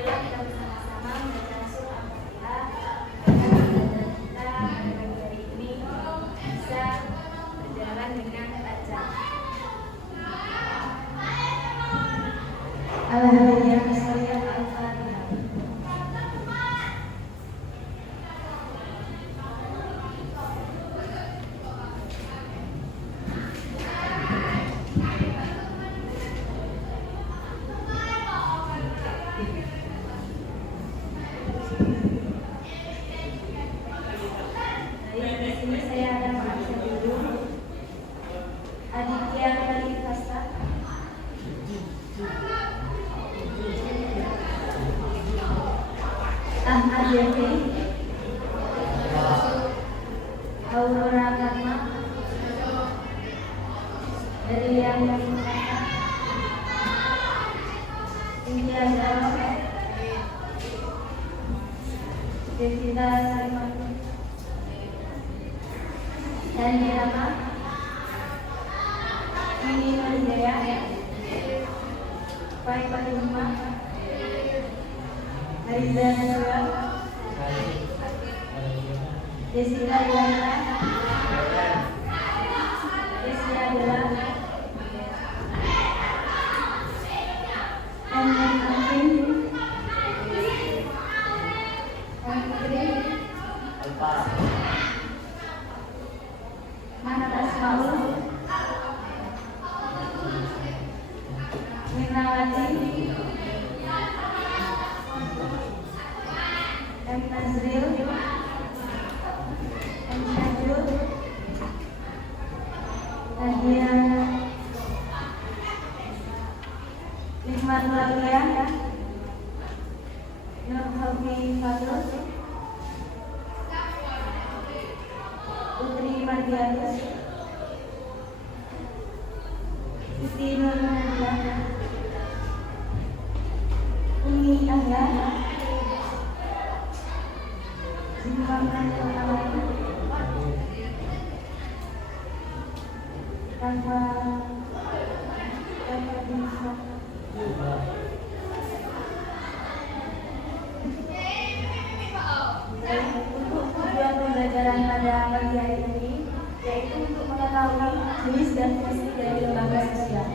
marilah kita bersama-sama membaca surah Al-Fatihah agar belajar kita pagi hari ini bisa berjalan dengan lancar. Alhamdulillah sekalian Al-Fatihah. Di sini saya ada mengajar dulu Aditya Kalifasa, Ahmad Yafi, Aurora Karma, dari yang India Jaro, Devita Salimani, dan Rama, Ini Marijaya, Pai Paduma, Hariza Nasra, Jessica Diana, Desi Adela, Emily Martin, Putri, Manat Asmaul, Minawati, M. Nazril, M. Syajul, Nadia, Lihman Lalia, Nur Hobi Fadl, Putri Mardianus, Siti Nur Nadia, Umi Ahya, Zimbabwe Pertama, tanpa dapat bisa. Untuk tujuan pembelajaran pada pagi hari ini yaitu untuk mengetahui jenis dan fungsi dari lembaga sosial.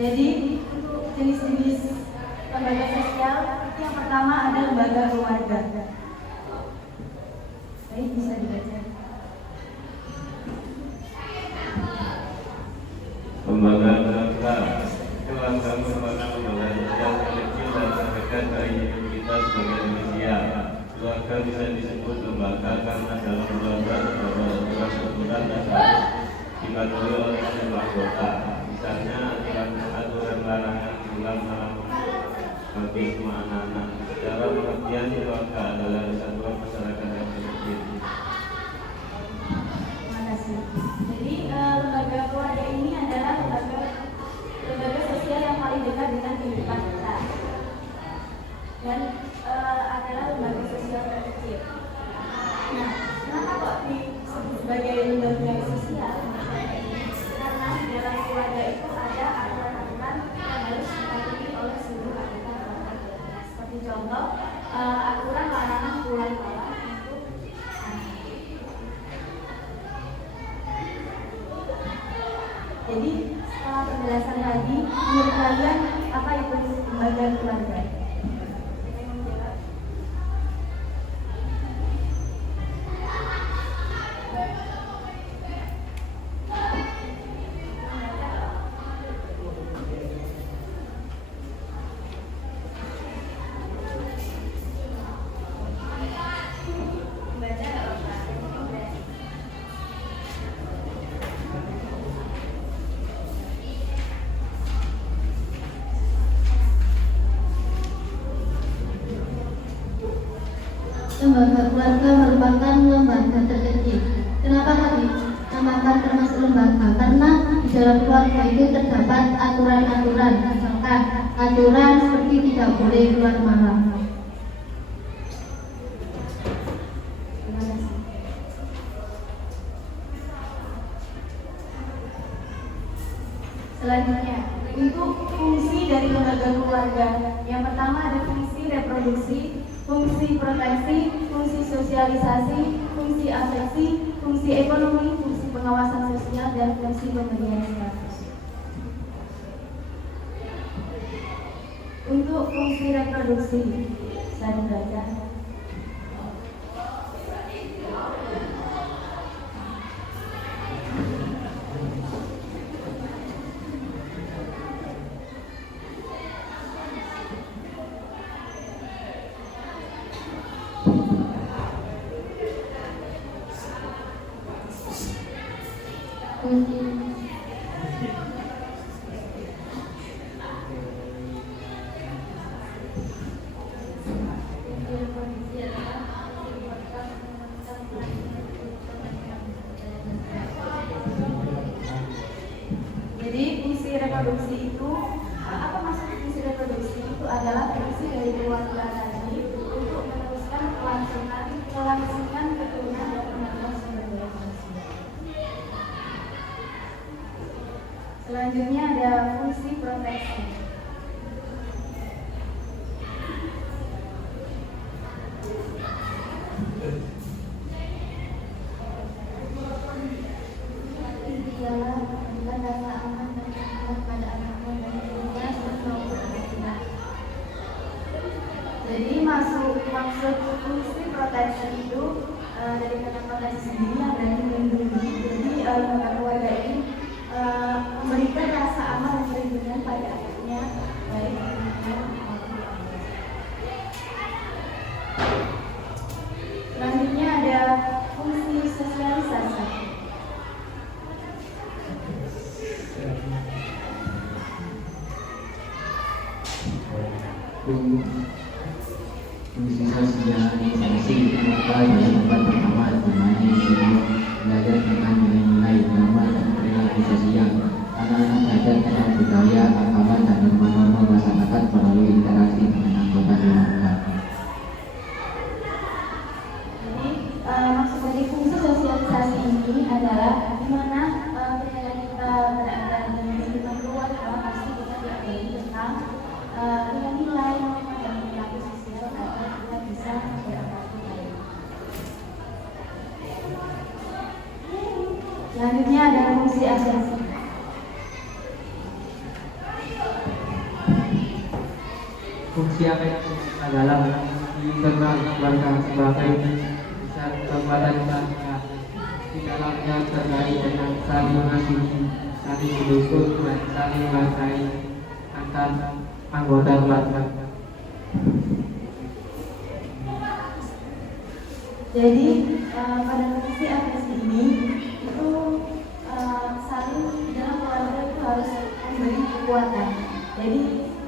Jadi untuk jenis-jenis lembaga sosial yang pertama ada lembaga keluarga. Baik, bisa dibaca. Lembaga keluarga merupakan lembaga sosial kecil dan terdekat dari hidup kita sebagai manusia. Keluarga bisa disebut lembaga karena dalam keluarga terdapat aturan dan harus dipatuhi oleh semua anggota. Misalnya aturan larangan pulang malam bagi semua anak-anak. Secara pengertian keluarga adalah kesatuan masyarakat yang terkecil. Terima kasih. Jadi lembaga keluarga ini adalah lembaga sosial yang paling dekat dengan kehidupan kita dan adalah lembaga sosial terkecil. Nah, kenapa kok disebut sebagai lembaga sosial? Karena di dalam keluarga itu ada aturan-aturan yang harus dipatuhi oleh seluruh anggota keluarga. Seperti contoh aturan larangan pulang malam untuk anak. Jadi setelah penjelasan tadi, menurut kalian apa itu lembaga keluarga? Lembaga keluarga merupakan lembaga terkecil. Kenapa tadi namakan termasuk lembaga? Karena di dalam keluarga itu terdapat aturan-aturan, misalkan aturan seperti tidak boleh keluar malam. Selanjutnya, untuk fungsi dari lembaga keluarga, yang pertama ada fungsi reproduksi, fungsi proteksi, fungsi sosialisasi, fungsi afeksi, fungsi ekonomi, fungsi pengawasan sosial, dan fungsi pemberian status. Untuk fungsi reproduksi, saya membaca. Jadi fungsi reproduksi itu, apa maksud fungsi reproduksi itu adalah fungsi dari keluarga tadi untuk meneruskan kelangsungan keturunan dan pengembangan sumber daya manusia. Selanjutnya ada fungsi proteksi. Jadi maksud fungsi proteksi itu dari kata proteksi sendiri yang berarti melindungi. Jadi lembaga keluarga ini memberikan rasa aman dan perlindungan pada anaknya baik anaknya maupun orang. Selanjutnya ada fungsi sosialisasi. Fungsi sosialisasi keluarga adalah tempat pertama di mana ibu belajar tentang nilai-nilai norma dan perilaku sosial. Anak-anak belajar tentang budaya, agama, dan norma-norma masyarakat melalui interaksi dengan anggota keluarga. Jadi maksud dari fungsi sosialisasi ini adalah di mana ketika kita berada dalam kehidupan keluarga pasti kita diajari tentang nilai-nilai norma dan perilaku sosial agar kita bisa beradaptasi baik. Selanjutnya ada fungsi afeksi. Fungsi afeksi adalah fungsi internal keluarga sebagai pusat kekuatan keluarga. Di dalamnya terkait dengan saling mengasihi, saling mendukung, dan saling menghargai antar anggota keluarga. Jadi pada fungsi afeksi ini itu saling dalam keluarga itu harus memberi kekuatan. Jadi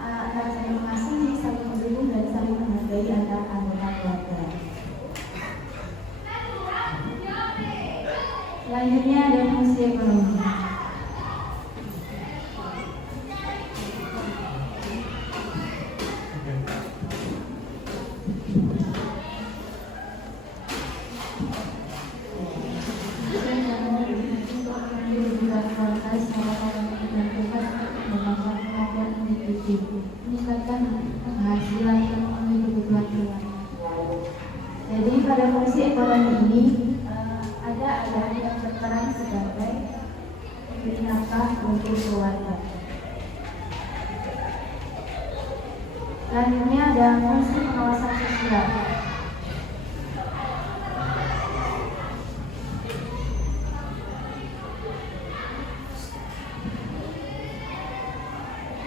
antara saling mengasihi, saling mendukung, dan saling menghargai antar anggota keluarga. Selanjutnya ada fungsi ekonomi. Meningkatkan penghasilan yang memenuhi kebutuhan keluarga. Jadi pada fungsi ekonomi ini ada ayah yang berperan sebagai pemberi nafkah untuk keluarga. Selanjutnya ada fungsi pengawasan sosial.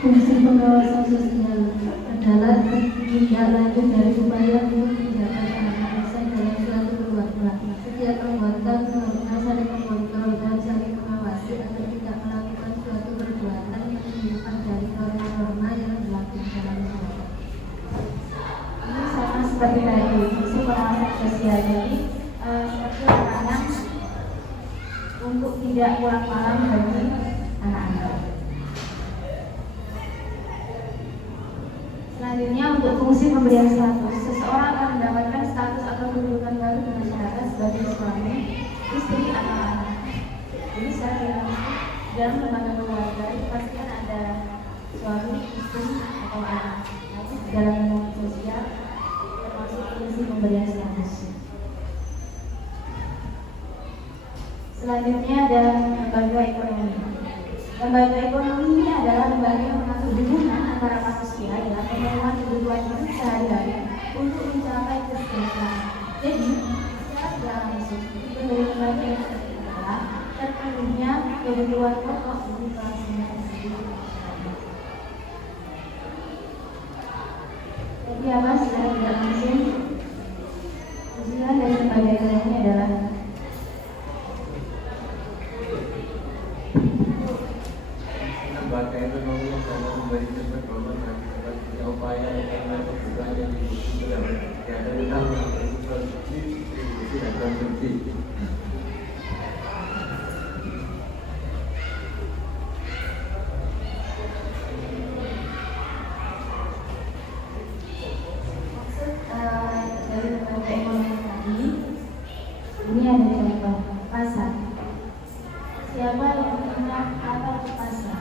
Fungsi pengawasan sosial adalah tindak lanjut dari upaya untuk menjaga keharmonisan dalam suatu keluarga. Setiap anggota keluarga saling mengontrol dan saling mengawasi agar tidak melakukan suatu perbuatan yang menyimpang dari norma-norma yang berlaku dalam keluarga. Ini sama seperti tadi fungsi pengawasan sosial. Jadi seperti anak-anak untuk tidak pulang malam bagi anak-anak. Selanjutnya untuk fungsi pemberian status, seseorang akan mendapatkan status atau kedudukan baru di masyarakat sebagai suami, istri, atau anak. Jadi secara dalam lembaga keluarga itu pasti suami, istri, atau anak. Nanti dalam lingkungan sosial termasuk fungsi pemberian status. Selanjutnya ada lembaga ekonomi. Lembaga ekonomi ini adalah lembaga yang mengatur hubungan antara manusia dalam pemenuhan kebutuhan hidup sehari-hari untuk mencapai kesejahteraan. Jadi, secara tidak langsung, tujuan dari lembaga yang adalah terpenuhnya kebutuhan pokok untuk pelaksanaan tersebut. Jadi apa secara tidak langsung? Tujuan dari lembaga ekonomi adalah lembaga ekonomi yang dapat memberikan pedoman bagi sebagai upaya mencapai kebutuhan yang dibutuhkan yaitu tentang produksi, distribusi, dan konsumsi. dari lembaga ekonomi tadi ini ada contoh pasar. Siapa yang mengenal apa itu pasar?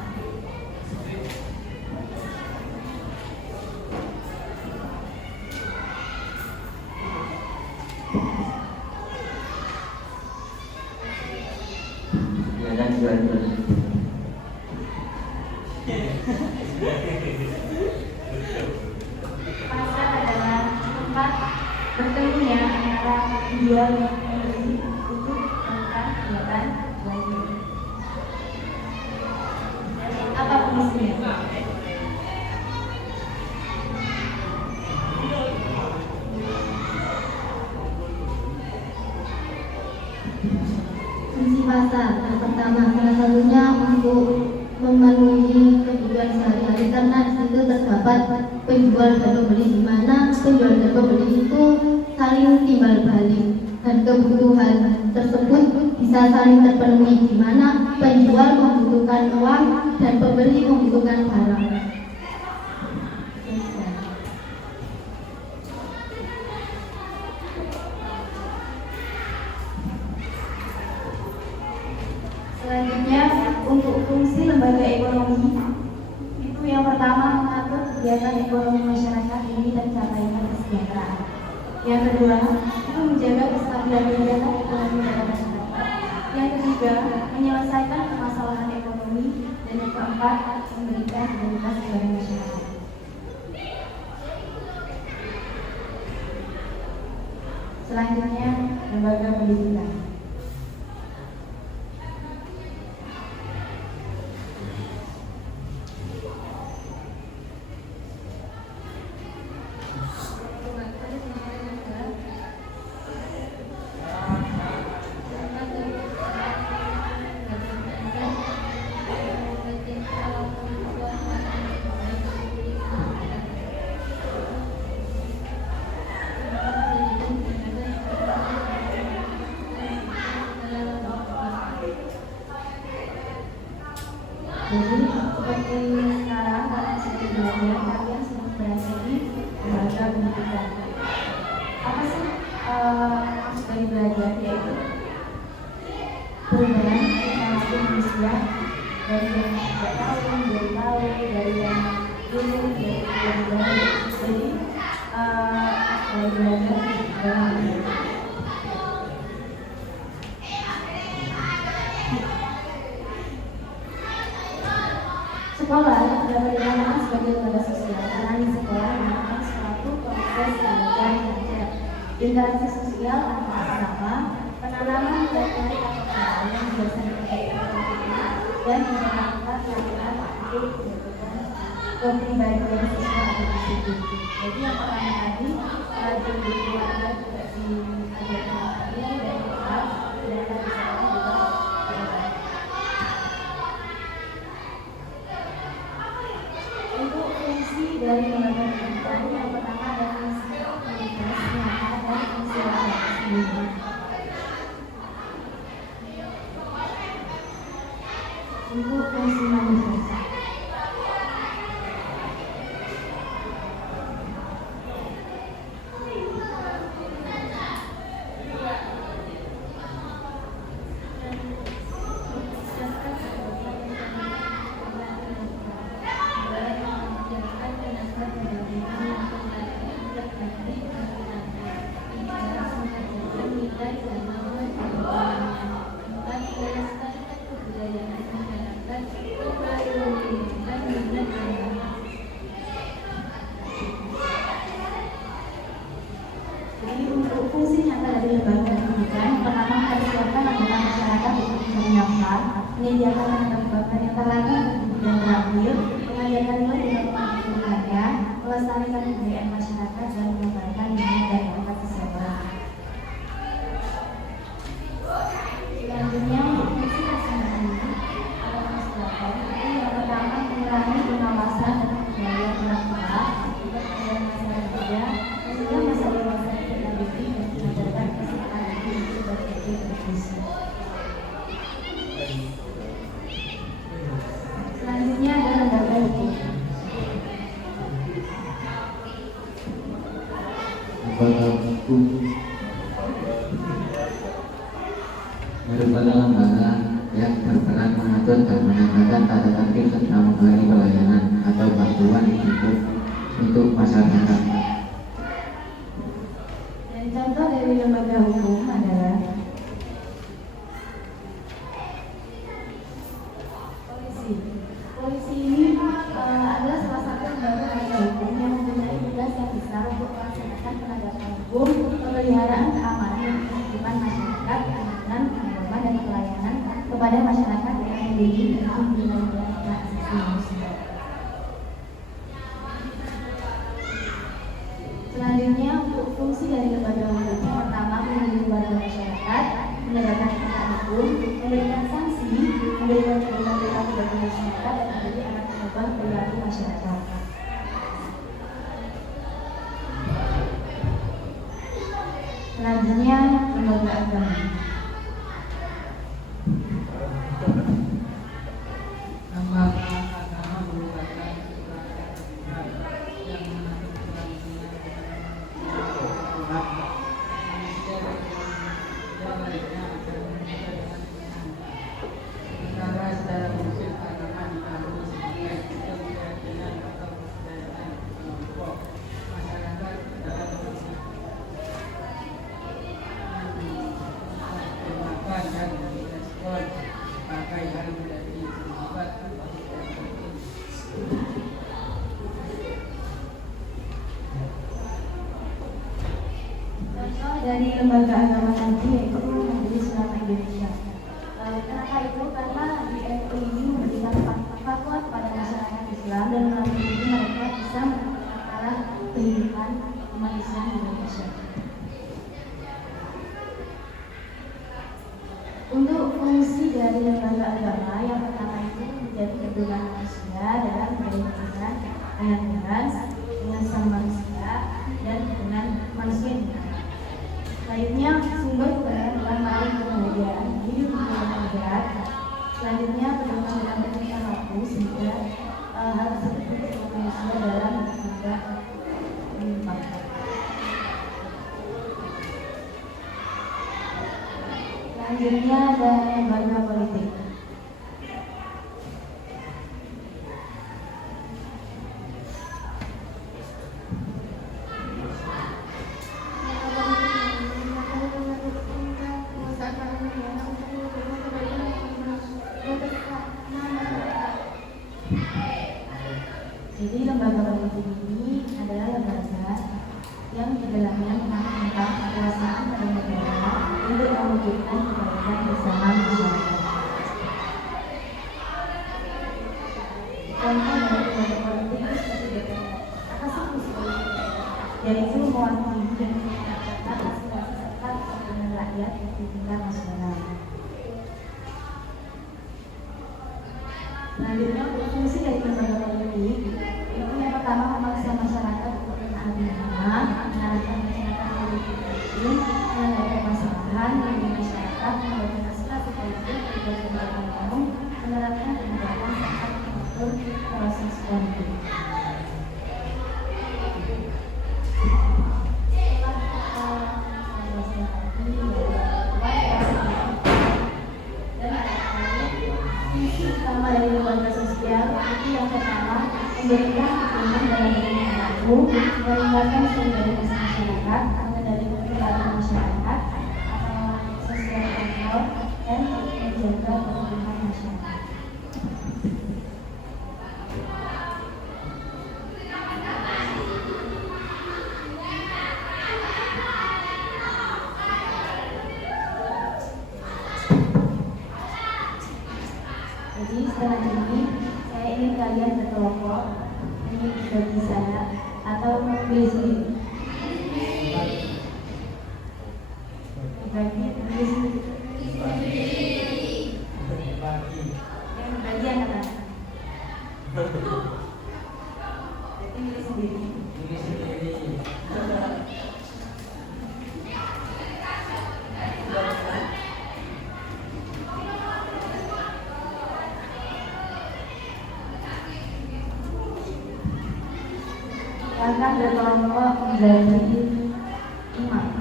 Ya dan jual beli. Pasar adalah tempat bertemunya antara penjual dan pembeli untuk melakukan kegiatan jual beli. Apa fungsinya? Fungsi pasar yang pertama salah satunya untuk memenuhi kebutuhan sehari-hari karena di situ terdapat penjual dan pembeli di mana penjual dan pembeli itu saling timbal balik dan kebutuhan tersebut bisa saling terpenuhi di mana penjual membutuhkan uang dan pembeli membutuhkan barang. Selanjutnya untuk fungsi lembaga ekonomi itu yang pertama mengatur kegiatan ekonomi masyarakat ini dan capaian kesejahteraan. Yang kedua itu menjaga kestabilan kegiatan ekonomi dalam masyarakat. Yang ketiga menyelesaikan permasalahan ekonomi dan yang keempat memberikan identitas kepada masyarakat. Selanjutnya lembaga pendidikan. Jadi seperti sekarang kalian sedang belajar, kalian sedang berada di lembaga pendidikan. Apa sih maksud dari belajar? Yaitu perubahan perilaku manusia dari yang tidak tahu menjadi tahu, dari yang dulu jadi baik. Jadi dari belajar dalam sekolah dapat dikatakan sebagai lembaga sosial karena di sekolah merupakan suatu proses belajar mengajar, interaksi sosial antar sesama, penanaman nilai-nilai atau yang dilaksanakan dan menjalankan latihan untuk menentukan kepribadian sosial atau disiplin. Jadi yang pertama tadi belajar di keluarga juga diajarkan tadi dan tetap sedangkan di sekolah juga belajar. Untuk fungsi dari lembaga pendidikan yang pertama ada fungsi komunitas, nyata dan fungsi lembaga sendiri. Untuk fungsi manifest. untuk fungsi nyata dari lembaga pendidikan, pertama mempersiapkan anggota masyarakat untuk mendaftar, menyediakan tenaga pendidikan yang terlatih dan terampil, mengajarkan nilai dan pengetahuan, melestarikan kebudayaan masyarakat dan mengembangkan nilai dan bakat seseorang. Selanjutnya untuk fungsi pelaksanaan ini adalah yang pertama mengurangi pengawasan dan pengendalian pelaku kepada masyarakat kerja sehingga masa dewasa itu lebih dan mengajarkan kesetaraan itu berbagai profesi. Selanjutnya adalah lembaga hukum. Lembaga hukum merupakan lembaga yang berperan mengatur dan menegakkan tata tertib serta memberi pelayanan atau bantuan untuk masyarakat. Dan contoh dari lembaga hukum adalah polisi. Polisi ini adalah salah satu lembaga hukum yang mempunyai tugas yang besar untuk melaksanakan penegakan hukum, pemeliharaan keamanan dan ketertiban masyarakat, keamanan, agama dan pelayanan kepada masyarakat yang memiliki nilai-nilai hak asasi manusia. Selanjutnya untuk fungsi dari lembaga hukum, pertama melindungi warga masyarakat, menegakkan tegak hukum, memberikan sanksi, memberikan perlindungan bagi masyarakat dan menjadi alat pengubah perilaku masyarakat. Selanjutnya lembaga agama. Lembaga agama merupakan yang secara secara prinsip agama dipahami sebagai keyakinan atau kepercayaan kelompok masyarakat dalam dimakan dan direspon sebagai hal menjadi sifat Contoh dari lembaga agama nanti yaitu Majelis Ulama Indonesia. Kenapa itu? Karena di MUI ini memberikan fatwa kepada masyarakat Islam dan melalui ini mereka bisa mengarah kehidupan umat Islam di Indonesia. Untuk fungsi dari lembaga agama yang pertama itu menjadi pedoman manusia dalam berhubungan dengan Tuhan, dengan sang manusia dan dengan manusia yang benar. Selanjutnya sumber kebenaran dalam meraih kebahagiaan hidup di dalam akhirat. Selanjutnya pedoman dalam bertingkah laku sehingga hal tersebut untuk manusia dalam bertindak menyimpang. Selanjutnya ada lembaga politik. Jadi lembaga politik ini adalah lembaga yang di dalamnya mengatur tentang kekuasaan pada negara untuk mewujudkan kebaikan bersama masyarakat. Contoh dari lembaga politik itu seperti DPR. Apa sih fungsi politik? Yaitu mewakili dan menyampaikan aspirasi serta kepentingan rakyat di tingkat nasional. Selanjutnya untuk fungsi dari lembaga politik itu yang pertama memaksa masyarakat untuk menaati agama, mengarahkan masyarakat politik hukum, menanggapi permasalahan bagi masyarakat, membangun aspirasi politik, kebijakan umum, menerapkan kebijakan serta mengatur proses politik. Utama dari lembaga sosial itu yang pertama memberikan dukungan dalam bertingkah laku, meningkatkan solidaritas masyarakat, mengendalikan perilaku masyarakat, sosial kontrol dan menjaga ketertiban masyarakat. kalian berkelompok ini bagi saya atau memilih sendiri? Bagi memilih sendiri. Yang bagi yang kata. Jadi milih sendiri. Akan berkelompok menjadi 5.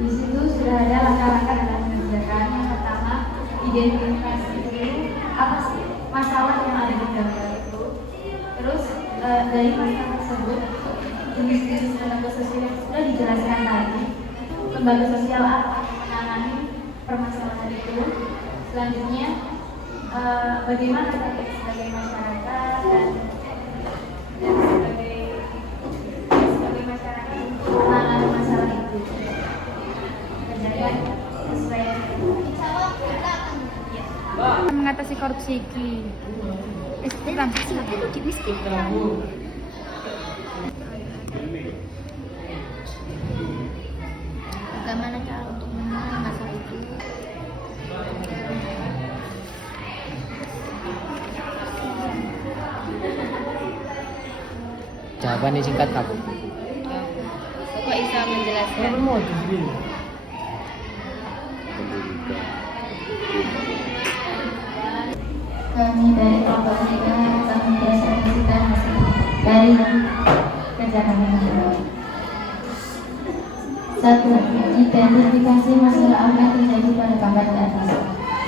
Di situ sudah ada langkah-langkah dalam mengerjakan. Yang pertama, identifikasi dulu apa sih masalah yang ada di gambar itu. Terus dari masalah tersebut, jenis-jenis lembaga sosial yang sudah dijelaskan tadi, lembaga sosial apa yang menangani permasalahan itu. Selanjutnya, bagaimana kita sebagai masyarakat dan sebagai masyarakat untuk menangani masalah itu. Kerjakan sesuai mengatasi korupsi iki. Transaksi itu dimiskin. Bagaimana cara untuk menangani masalah itu? Jawabannya singkat kamu. Kok bisa menjelaskan? Kami dari kelompok 3 kami presentasikan hasil dari kerja kami. 1. Identifikasi masalah apa yang terjadi pada gambar di atas.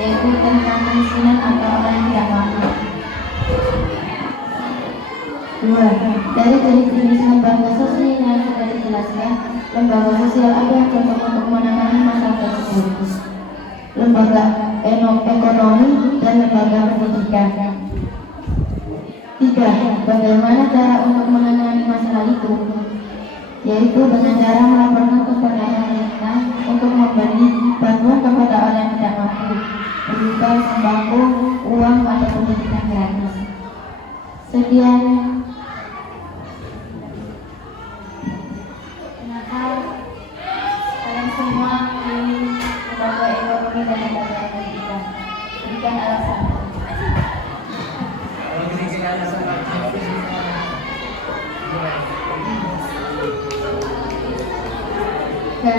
yaitu tentang kemiskinan atau orang yang tidak mampu. 2. Dari jenis lembaga sosial yang sudah dijelaskan, lembaga sosial apa yang cocok untuk menangani masalah tersebut? Lembaga ekonomi dan lembaga pendidikan. 3. Bagaimana cara untuk menangani masalah itu? Yaitu dengan cara melaporkan kepada pemerintah untuk memberi bantuan kepada orang yang tidak mampu, berupa sembako, uang, atau pendidikan gratis. Sekian. Kenapa kalian semua di lembaga ekonomi dan lembaga pendidikan? Berikan alasan. Kalau kita alasan Dan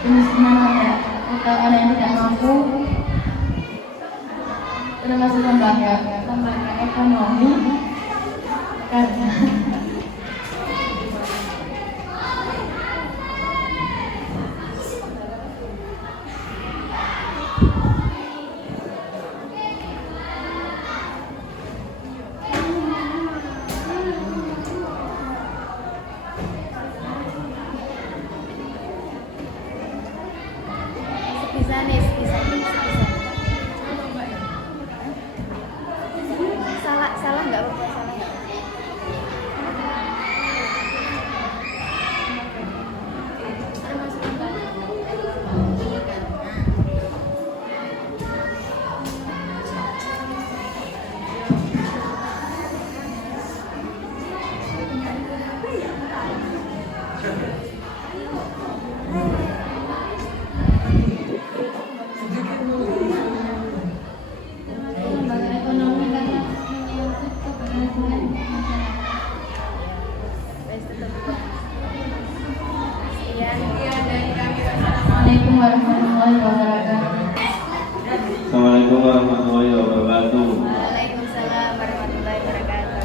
kemiskinan atau orang yang tidak mampu termasuk lembaga ekonomi karena Salah nggak apa-apa, salah nggak? lembaga ekonomi karena menyangkut keberhasilan masyarakat. Assalamualaikum warahmatullahi wabarakatuh. Assalamualaikum warahmatullahi wabarakatuh. Waalaikumsalam warahmatullahi wabarakatuh.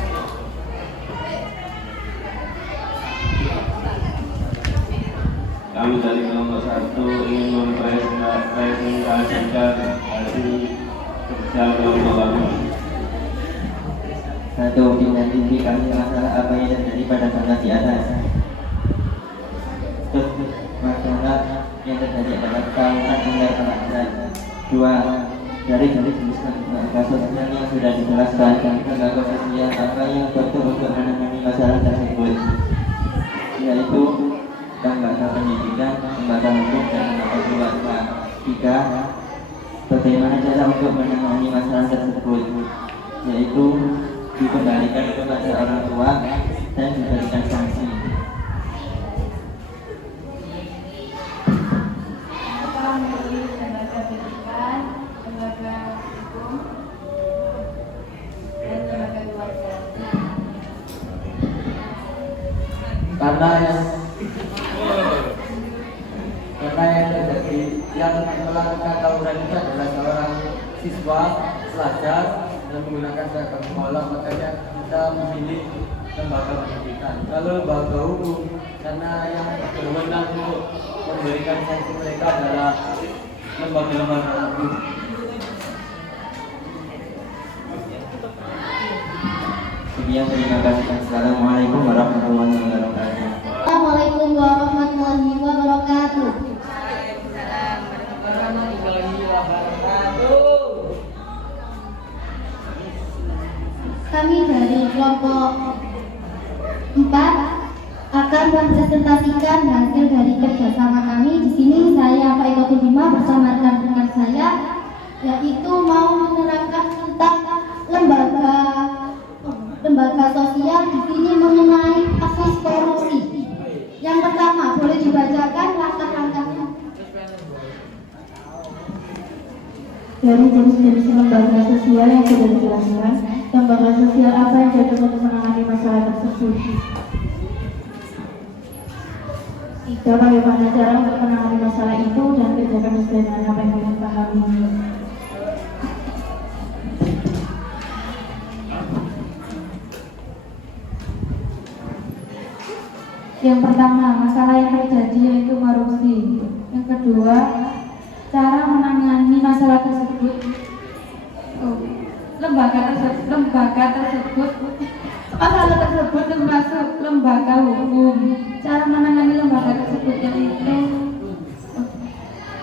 Kami dari kelompok 1 ingin mempresentasikan hasil kerja kelompok kami. 1. Identifikasi masalah apa yang terjadi pada bangsa di atas. Masalah yang terjadi adalah ketahuan antar pelajaran. 2. Dari jenis lembaga sosial yang sudah dijelaskan, lembaga sosial apa yang cocok untuk menangani masalah tersebut, yaitu lembaga pendidikan, lembaga hukum, dan lembaga keluarga. 3. Bagaimana cara untuk menangani masalah tersebut, yaitu dikembalikan kepada orang tua dan diberikan sanksi. Kita memilih lembaga pendidikan, lembaga hukum, dan lembaga keluarga. karena yang terjadi yang melakukan tawuran itu adalah seorang siswa pelajar yang menggunakan seragam sekolah, makanya kita memilih lembaga pendidikan. Kalau lembaga hukum, karena yang berwenang untuk memberikan sanksi mereka adalah lembaga-lembaga hukum. Sekian, terima kasih. Assalamualaikum warahmatullahi wabarakatuh. Assalamualaikum warahmatullahi wabarakatuh. Warahmatullahi wabarakatuh. Kami dari kelompok 4 akan mempresentasikan hasil dari kerjasama kami. Di sini saya Pak Eko Bima bersama rekan-rekan saya, yaitu mau menerangkan tentang lembaga sosial di sini mengenai kasus korupsi. Yang pertama, boleh dibacakan langkah-langkahnya. Dari jenis-jenis lembaga sosial yang sudah dijelaskan, lembaga sosial apa yang cocok untuk menangani masalah tersebut? 3. Bagaimana cara untuk menangani masalah itu dan kerjakan sesuai dengan apa yang kalian pahami? Yang pertama, masalah yang terjadi yaitu korupsi. Yang kedua, cara menangani masalah tersebut. Masalah tersebut termasuk lembaga hukum. Cara menangani lembaga tersebut yaitu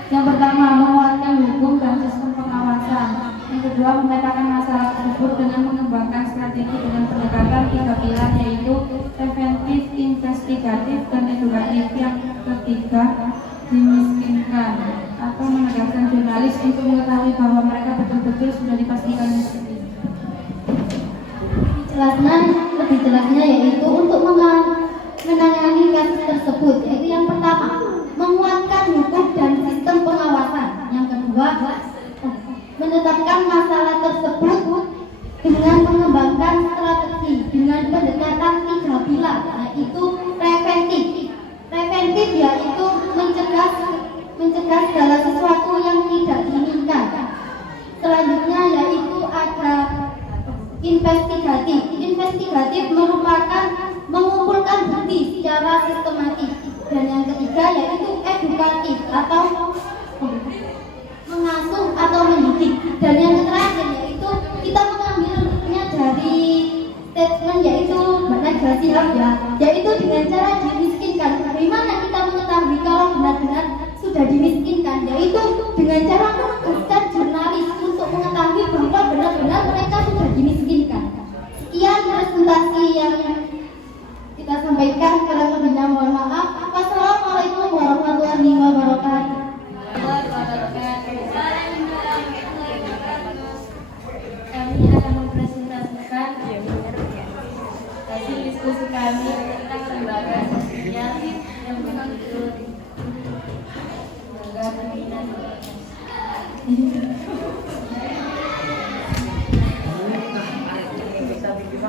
yang pertama, menguatkan hukum dan sistem pengawasan. Yang kedua, memetakan masalah tersebut dengan mengembangkan strategi dengan pendekatan 3 pilar, yaitu preventif, investigatif, dan edukatif. Yang ketiga, dimiskinkan atau menegaskan jurnalis untuk mengetahui bahwa mereka betul-betul sudah dipastikan miskin. Lebih jelasnya yaitu untuk menangani kasus tersebut, yaitu yang pertama, menguatkan hukum dan sistem pengawasan. Yang kedua, menetapkan masalah tersebut dengan mengembangkan strategi dengan pendekatan 3 pilar, yaitu preventif. Preventif yaitu mencegah segala sesuatu yang tidak diinginkan. Selanjutnya yaitu ada investigatif. Investigatif merupakan mengumpulkan bukti secara sistematis. Dan yang ketiga yaitu edukatif atau mengasuh atau mendidik. Dan yang terakhir yaitu kita mengambilnya dari statement yaitu negasi ya, yaitu dengan cara dimiskinkan. Bagaimana kita mengetahui kalau benar-benar sudah dimiskinkan? Yaitu dengan cara menugaskan jurnalis untuk mengetahui bahwa benar-benar mereka sudah dimiskinkan. Sekian presentasi yang kita sampaikan, kurang lebihnya mohon maaf. Wassalamualaikum warahmatullahi wabarakatuh. Kami akan mempresentasikan hasil diskusi kami tentang lembaga sosial yang berikut. Lembaga pembinaan.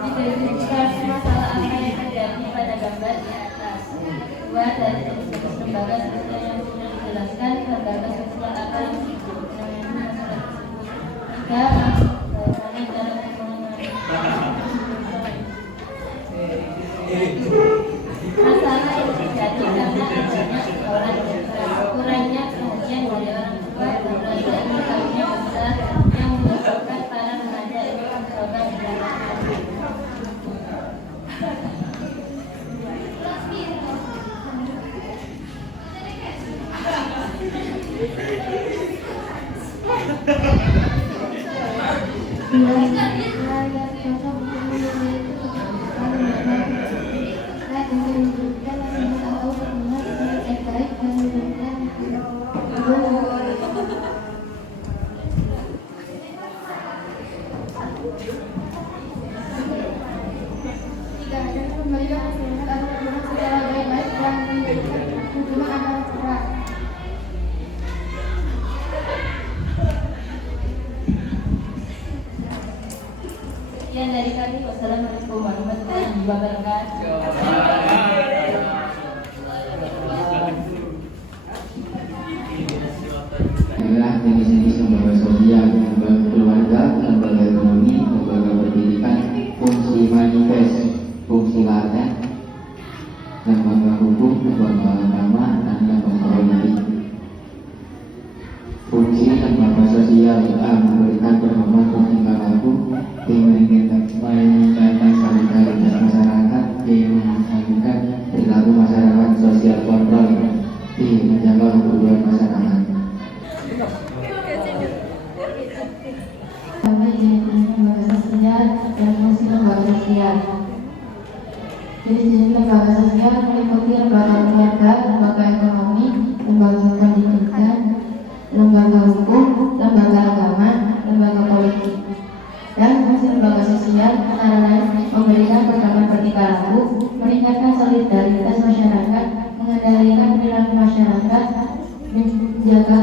Identifikasi masalah apa yang terjadi pada gambar di atas. 2. Dari jenis lembaga sosial yang sudah dijelaskan, lembaga sosial apa yang menangani masalah tersebut. 3. Masalah yang terjadi karena adanya sekolah kurangnya perhatian dari orang tua dan belajar misalnya besar yang menyebabkan para remaja itu mencoba belajar. Sekian dari kami. Wassalamualaikum warahmatullahi wabarakatuh. Adalah jenis-jenis lembaga sosial, lembaga keluarga, lembaga ekonomi, lembaga pendidikan, fungsi manifest, fungsi laten, lembaga hukum, lembaga agama, dan lembaga politik. Fungsi lembaga sosial A. Memberikan penghormatan tingkah laku, B. Meningkatkan solidaritas masyarakat, C. Meningkatkan perilaku masyarakat, sosial kontrol, D. Menjaga kebutuhan masyarakat. Kami jenis lembaga sosial dan fungsi lembaga sosial. Jenis lembaga sosial meliputi lembaga keluarga, lembaga ekonomi, lembaga pendidikan, lembaga hukum, lembaga agama, lembaga politik. Dan fungsi lembaga sosial antara lain memberikan pedoman bertingkah laku, meningkatkan solidaritas masyarakat, mengendalikan perilaku masyarakat, menjaga